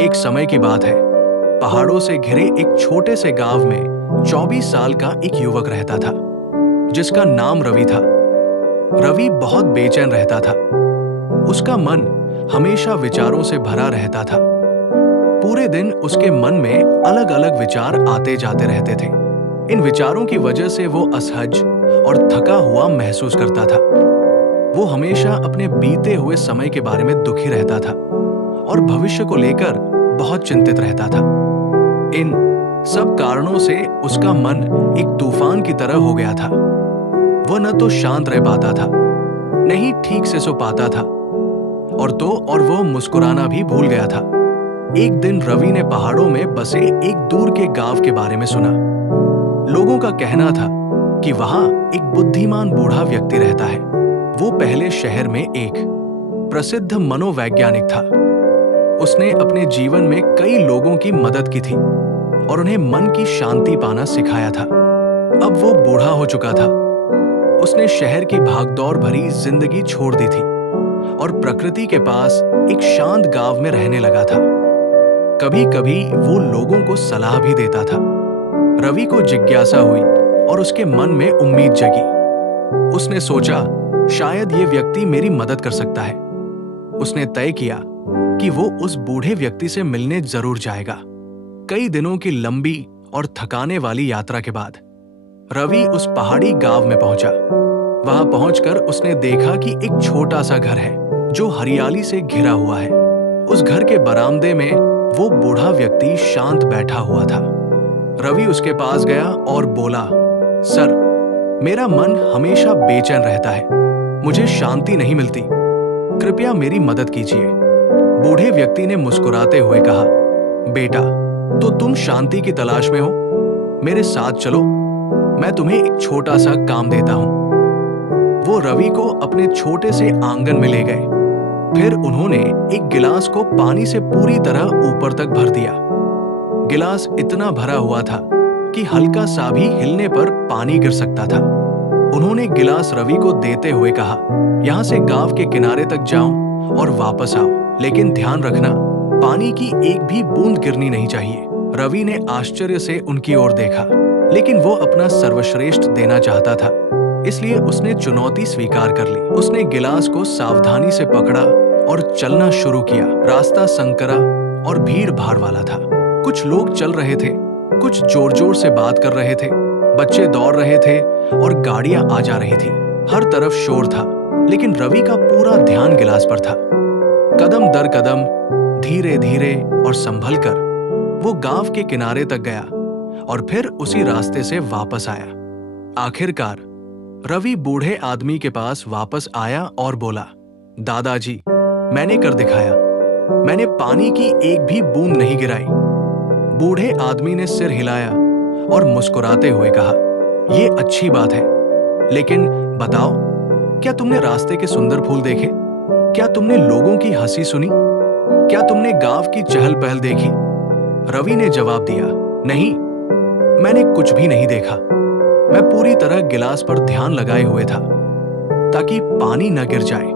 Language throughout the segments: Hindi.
एक समय की बात है। पहाड़ों से घिरे एक छोटे से गांव में 24 साल का एक युवक रहता था, जिसका नाम रवि था। रवि बहुत बेचैन रहता था। उसका मन हमेशा विचारों से भरा रहता था। पूरे दिन उसके मन में अलग अलग विचार आते जाते रहते थे। इन विचारों की वजह से वो असहज और थका हुआ महसूस करता था। वो हमेशा अपने बीते हुए समय के बारे में दुखी रहता था और भविष्य को लेकर बहुत चिंतित रहता था। इन सब कारणों से उसका मन एक तूफान की तरह हो गया था। वह न तो शांत रह पाता था, न ही ठीक से सो पाता था, और वो मुस्कुराना भी भूल गया था। एक दिन रवि ने पहाड़ों में बसे एक दूर के गांव के बारे में सुना। लोगों का कहना था कि वहां एक बुद्धिमान बूढ़ा व्यक्ति रहता है। वो पहले शहर में एक प्रसिद्ध मनोवैज्ञानिक था। उसने अपने जीवन में कई लोगों की मदद की थी और उन्हें मन की शांति पाना सिखाया था। अब वो बूढ़ा हो चुका था। उसने शहर की भागदौड़ भरी जिंदगी छोड़ दी थी और प्रकृति के पास एक शांत गांव में रहने लगा था। कभी कभी वो लोगों को सलाह भी देता था। रवि को जिज्ञासा हुई और उसके मन में उम्मीद जगी। उसने सोचा, शायद ये व्यक्ति मेरी मदद कर सकता है। उसने तय किया कि वो उस बूढ़े व्यक्ति से मिलने जरूर जाएगा। कई दिनों की लंबी और थकाने वाली यात्रा के बाद रवि उस पहाड़ी गांव में पहुंचा। वहां पहुंचकर उसने देखा कि एक छोटा सा घर है जो हरियाली से घिरा हुआ है। उस घर के बरामदे में वो बूढ़ा व्यक्ति शांत बैठा हुआ था। रवि उसके पास गया और बोला, सर, मेरा मन हमेशा बेचैन रहता है। मुझे शांति नहीं मिलती। कृपया मेरी मदद कीजिए। बूढ़े व्यक्ति ने मुस्कुराते हुए कहा, बेटा, तो तुम शांति की तलाश में हो? मेरे साथ चलो, मैं तुम्हें एक छोटा सा काम देता हूं। वो रवि को अपने छोटे से आंगन में ले गए। फिर उन्होंने एक गिलास को पानी से पूरी तरह ऊपर तक भर दिया। गिलास इतना भरा हुआ था कि हल्का सा भी हिलने पर पानी गिर सकता था। उन्होंने गिलास रवि को देते हुए कहा, यहाँ से गांव के किनारे तक जाओ और वापस आओ, लेकिन ध्यान रखना, पानी की एक भी बूंद गिरनी नहीं चाहिए। रवि ने आश्चर्य से उनकी ओर देखा, लेकिन वो अपना सर्वश्रेष्ठ देना चाहता था, इसलिए उसने चुनौती स्वीकार कर ली। उसने गिलास को सावधानी से पकड़ा और चलना शुरू किया। रास्ता संकरा और भीड़ भाड़ वाला था। कुछ लोग चल रहे थे, कुछ जोर जोर से बात कर रहे थे, बच्चे दौड़ रहे थे और गाड़ियां आ जा रही थी। हर तरफ शोर था, लेकिन रवि का पूरा ध्यान गिलास पर था। कदम दर कदम, धीरे धीरे और संभल कर वो गांव के किनारे तक गया और फिर उसी रास्ते से वापस आया। आखिरकार रवि बूढ़े आदमी के पास वापस आया और बोला, दादाजी, मैंने कर दिखाया। मैंने पानी की एक भी बूंद नहीं गिराई। बूढ़े आदमी ने सिर हिलाया और मुस्कुराते हुए कहा, ये अच्छी बात है, लेकिन बताओ, क्या तुमने रास्ते के सुंदर फूल देखे? क्या तुमने लोगों की हंसी सुनी? क्या तुमने गांव की चहल पहल देखी? रवि ने जवाब दिया, नहीं, मैंने कुछ भी नहीं देखा। मैं पूरी तरह गिलास पर ध्यान लगाए हुए था ताकि पानी न गिर जाए।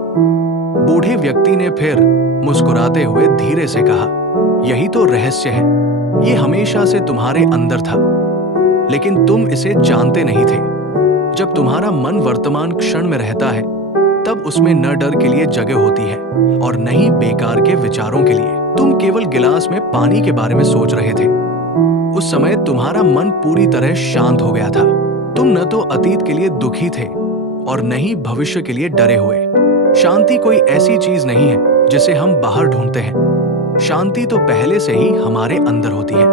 बूढ़े व्यक्ति ने फिर मुस्कुराते हुए धीरे से कहा, यही तो रहस्य है। ये हमेशा से तुम्हारे अंदर था, लेकिन तुम इसे जानते नहीं थे। जब तुम्हारा मन वर्तमान क्षण में रहता है, तब उसमें न डर के लिए जगह होती है और न ही बेकार के विचारों के लिए। तुम केवल गिलास में पानी के बारे में सोच रहे थे। उस समय तुम्हारा मन पूरी तरह शांत हो गया था। तुम न तो अतीत के लिए दुखी थे और न ही भविष्य के लिए डरे हुए। शांति कोई ऐसी चीज नहीं है जिसे हम बाहर ढूंढते हैं। शांति तो पहले से ही हमारे अंदर होती है,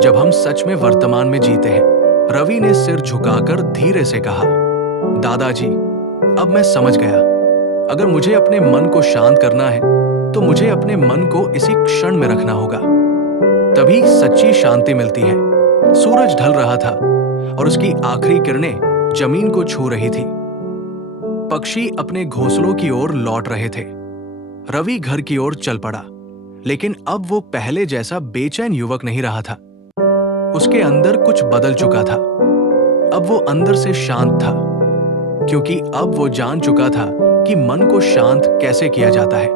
जब हम सच में वर्तमान में जीते हैं। रवि ने सिर झुकाकर धीरे से कहा, दादाजी, अब मैं समझ गया। अगर मुझे अपने मन को शांत करना है, तो मुझे अपने मन को इसी क्षण में रखना होगा। तभी सच्ची शांति मिलती है। सूरज ढल रहा था और उसकी आखिरी किरणें जमीन को छू रही थी। पक्षी अपने घोंसलों की ओर लौट रहे थे। रवि घर की ओर चल पड़ा, लेकिन अब वो पहले जैसा बेचैन युवक नहीं रहा था। उसके अंदर कुछ बदल चुका था। अब वो अंदर से शांत था, क्योंकि अब वो जान चुका था कि मन को शांत कैसे किया जाता है।